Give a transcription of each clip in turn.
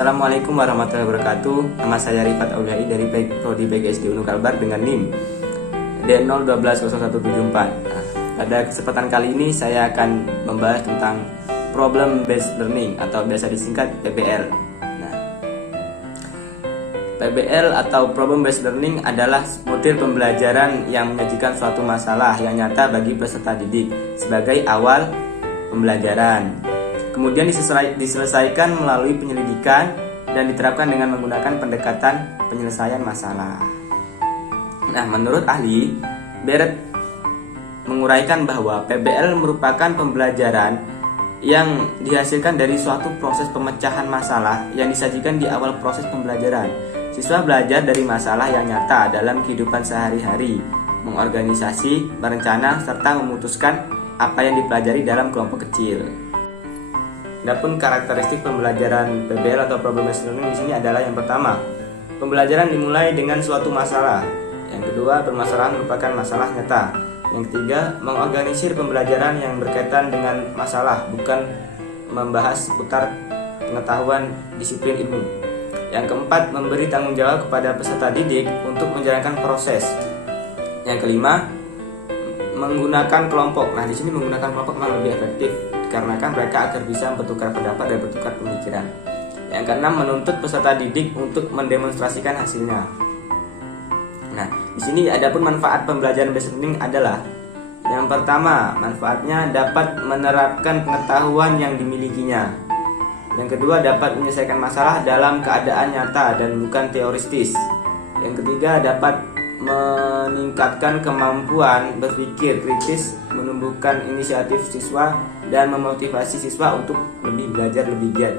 Assalamualaikum warahmatullahi wabarakatuh. Nama saya Rifat Auliai dari Prodi BGSD Unu Kalbar dengan NIM D0120174. Pada kesempatan kali ini saya akan membahas tentang Problem Based Learning atau biasa disingkat PBL. PBL atau Problem Based Learning adalah model pembelajaran yang menyajikan suatu masalah yang nyata bagi peserta didik sebagai awal pembelajaran. Kemudian diselesaikan melalui penyelidikan dan diterapkan dengan menggunakan pendekatan penyelesaian masalah. Nah, menurut ahli, Barrett menguraikan bahwa PBL merupakan pembelajaran yang dihasilkan dari suatu proses pemecahan masalah yang disajikan di awal proses pembelajaran. Siswa belajar dari masalah yang nyata dalam kehidupan sehari-hari, mengorganisasi, berencana, serta memutuskan apa yang dipelajari dalam kelompok kecil. Adapun karakteristik pembelajaran PBL atau Problem Based Learning di sini adalah yang pertama, pembelajaran dimulai dengan suatu masalah. Yang kedua, permasalahan merupakan masalah nyata. Yang ketiga, mengorganisir pembelajaran yang berkaitan dengan masalah, bukan membahas seputar pengetahuan disiplin ilmu. Yang keempat, memberi tanggung jawab kepada peserta didik untuk menjalankan proses. Yang kelima, menggunakan kelompok. Nah, di sini menggunakan kelompok memang lebih efektif karena mereka agar bisa bertukar pendapat dan bertukar pemikiran. Yang keenam, menuntut peserta didik untuk mendemonstrasikan hasilnya. Nah, di sini adapun manfaat pembelajaran based learning adalah yang pertama, manfaatnya dapat menerapkan pengetahuan yang dimilikinya. Yang kedua, dapat menyelesaikan masalah dalam keadaan nyata dan bukan teoristis. Yang ketiga, dapat meningkatkan kemampuan berpikir kritis, menumbuhkan inisiatif siswa, dan memotivasi siswa untuk lebih belajar lebih giat.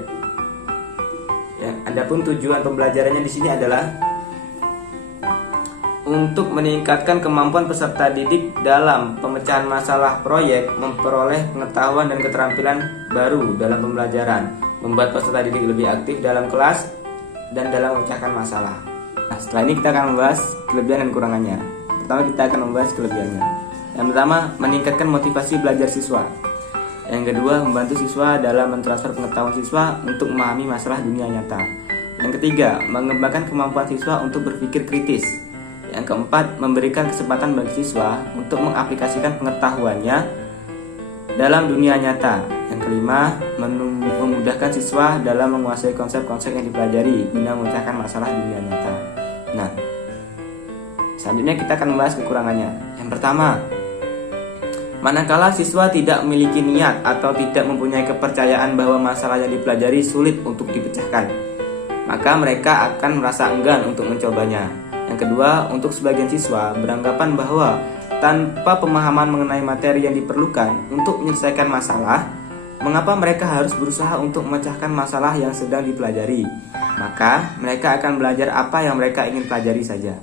Ya, adapun tujuan pembelajarannya di sini adalah untuk meningkatkan kemampuan peserta didik dalam pemecahan masalah proyek, memperoleh pengetahuan dan keterampilan baru dalam pembelajaran, membuat peserta didik lebih aktif dalam kelas dan dalam memecahkan masalah. Nah, setelah ini kita akan membahas kelebihan dan kekurangannya. Pertama, kita akan membahas kelebihannya. Yang pertama, meningkatkan motivasi belajar siswa. Yang kedua, membantu siswa dalam mentransfer pengetahuan siswa untuk memahami masalah dunia nyata. Yang ketiga, mengembangkan kemampuan siswa untuk berpikir kritis. Yang keempat, memberikan kesempatan bagi siswa untuk mengaplikasikan pengetahuannya dalam dunia nyata. Yang kelima, memudahkan siswa dalam menguasai konsep-konsep yang dipelajari guna memecahkan masalah dunia nyata. Nah, selanjutnya kita akan membahas kekurangannya. Yang pertama, manakala siswa tidak memiliki niat atau tidak mempunyai kepercayaan bahwa masalah yang dipelajari sulit untuk dipecahkan, maka mereka akan merasa enggan untuk mencobanya. Yang kedua, untuk sebagian siswa beranggapan bahwa tanpa pemahaman mengenai materi yang diperlukan untuk menyelesaikan masalah, mengapa mereka harus berusaha untuk memecahkan masalah yang sedang dipelajari? Maka mereka akan belajar apa yang mereka ingin pelajari saja.